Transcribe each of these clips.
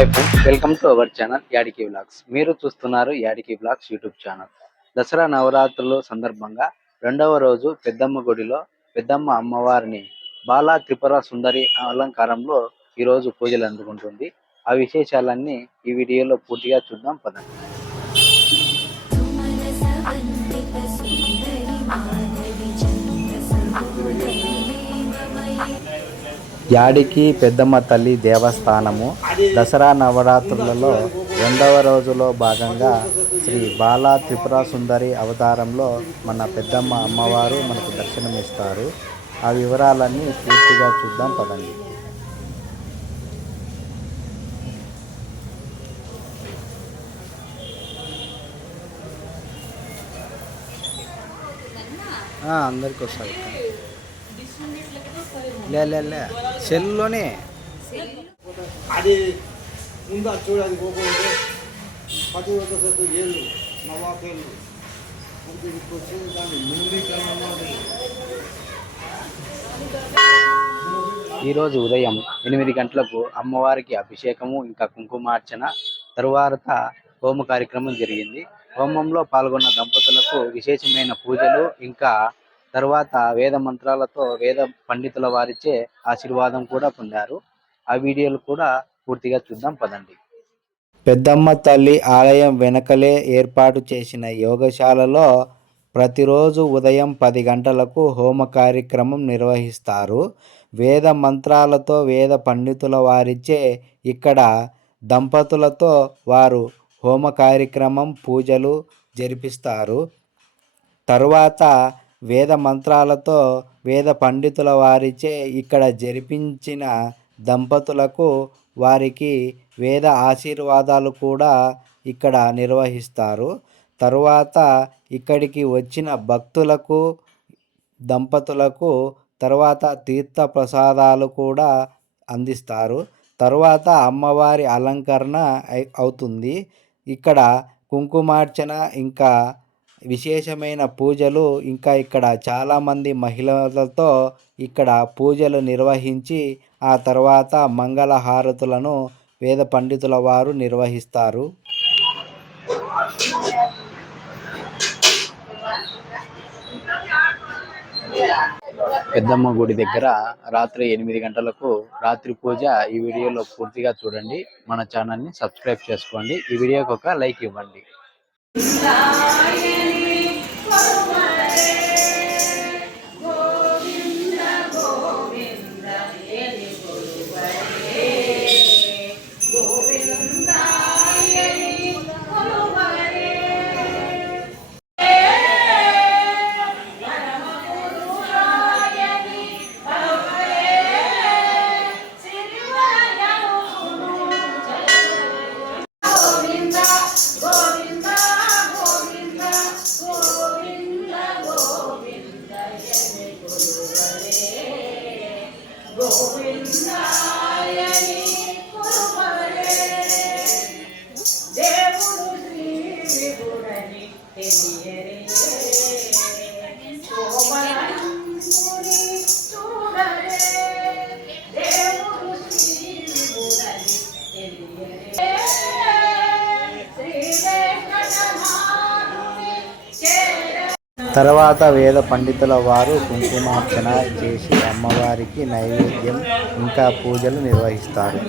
Hi friends welcome to our channel Yadiki blogs మీరు చూస్తున్నారు యాడికి బ్లాగ్స్ యూట్యూబ్ ఛానల్ దసరా నవరాత్రుల సందర్భంగా రెండవ రోజు పెద్దమ్మ గుడిలో పెద్దమ్మ అమ్మవారిని బాలా త్రిపుర సుందరి అలంకారంలో ఈరోజు పూజలు అందుకుంటుంది. ఆ విశేషాలన్నీ ఈ వీడియోలో పూర్తిగా చూద్దాం పదండి. యాడికి పెద్దమ్మ తల్లి దేవస్థానము దసరా నవరాత్రులలో రెండవ రోజులో భాగంగా శ్రీ బాలా త్రిపుర సుందరి అవతారంలో మన పెద్దమ్మ అమ్మవారు మనకు దర్శనమిస్తారు. ఆ వివరాలన్నీ పూర్తిగా చూద్దాం పదండి. అందరికీ వస్తారు లే లే లే. సెల్లోనే అది ముందు అది చూడు అది పోకూడదు పది రోజులతో ఏళ్ళు నవాకేళ్ళు అంటే ఇప్పుడు వచ్చేది దాన్ని మూలీకరణ ఈరోజు ఉదయం ఎనిమిది గంటలకు అమ్మవారికి అభిషేకము ఇంకా కుంకుమార్చన తరువాత హోమ కార్యక్రమం జరిగింది. హోమంలో పాల్గొన్న దంపతులకు విశేషమైన పూజలు ఇంకా తర్వాత వేద మంత్రాలతో వేద పండితుల వారిచే ఆశీర్వాదం కూడా పొందారు. ఆ వీడియోలు కూడా పూర్తిగా చూద్దాం పదండి. పెద్దమ్మ తల్లి ఆలయం వెనకలే ఏర్పాటు చేసిన యోగశాలలో ప్రతిరోజు ఉదయం పది గంటలకు హోమ కార్యక్రమం నిర్వహిస్తారు. వేద మంత్రాలతో వేద పండితుల వారిచే ఇక్కడ దంపతులతో వారు హోమ కార్యక్రమం పూజలు జరిపిస్తారు. తరువాత వేద మంత్రాలతో వేద పండితుల వారిచే ఇక్కడ జరిపించిన దంపతులకు వారికి వేద ఆశీర్వాదాలు కూడా ఇక్కడ నిర్వహిస్తారు. తరువాత ఇక్కడికి వచ్చిన భక్తులకు దంపతులకు తర్వాత తీర్థ ప్రసాదాలు కూడా అందిస్తారు. తరువాత అమ్మవారి అలంకరణ అవుతుంది. ఇక్కడ కుంకుమార్చన ఇంకా విశేషమైన పూజలు ఇంకా ఇక్కడ చాలామంది మహిళలతో ఇక్కడ పూజలు నిర్వహించి ఆ తర్వాత మంగళ హారతులను వేద పండితుల వారు నిర్వహిస్తారు. పెద్దమ్మ గుడి దగ్గర రాత్రి ఎనిమిది గంటలకు రాత్రి పూజ ఈ వీడియోలో పూర్తిగా చూడండి. మన ఛానల్ని సబ్స్క్రైబ్ చేసుకోండి. ఈ వీడియోకి ఒక లైక్ ఇవ్వండి. stop. తర్వాత వేద పండితుల వారు కుంకుమార్చన చేసి అమ్మవారికి నైవేద్యం ఇంకా పూజలు నిర్వహిస్తారు.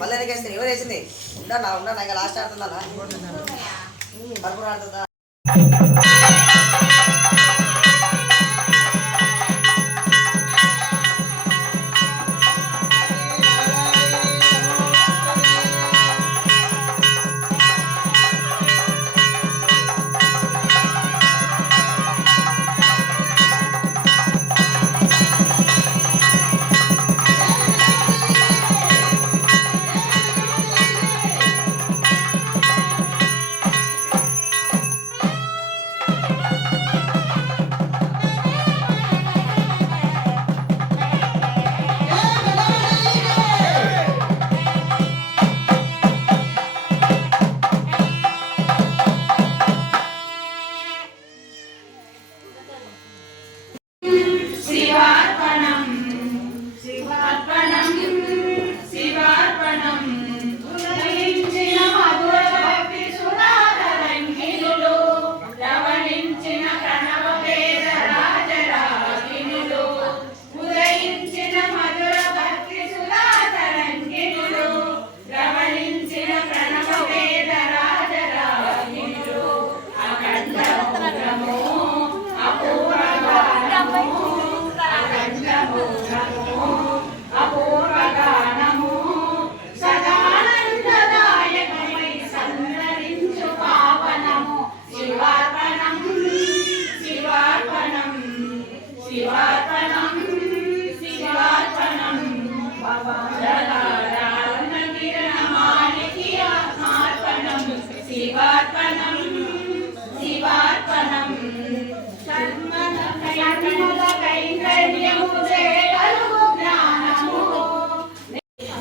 మళ్ళీ ఎనకేస్తుంది ఎవరు వేసింది? ఉండానా ఉండానా ఇంకా లాస్ట్ ఆడుతుందా పరపూర ఆడుతుందా?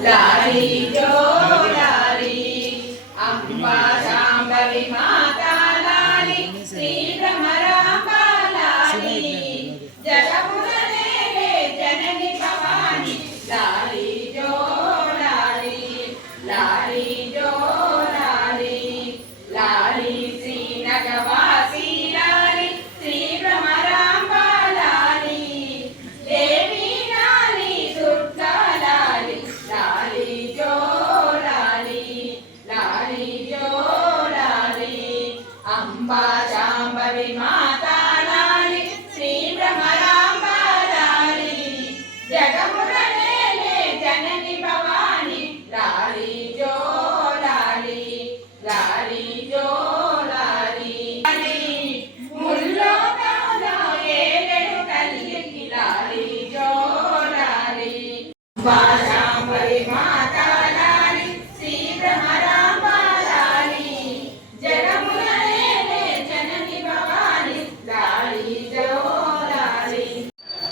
la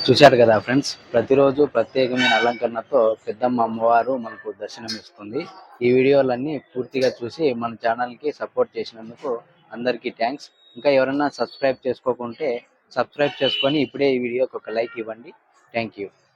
చూశారు కదా ఫ్రెండ్స్ ప్రతిరోజు ప్రత్యేకమైన అలంకరణతో పెద్దమ్మ అమ్మవారు మనకు దర్శనమిస్తుంది ఈ వీడియోలన్నీ పూర్తిగా చూసి మన ఛానల్కి సపోర్ట్ చేసినందుకు అందరికీ థ్యాంక్స్ ఇంకా ఎవరన్నా సబ్స్క్రైబ్ చేసుకోకుంటే సబ్స్క్రైబ్ చేసుకొని ఇప్పుడే ఈ వీడియోకి ఒక లైక్ ఇవ్వండి. థ్యాంక్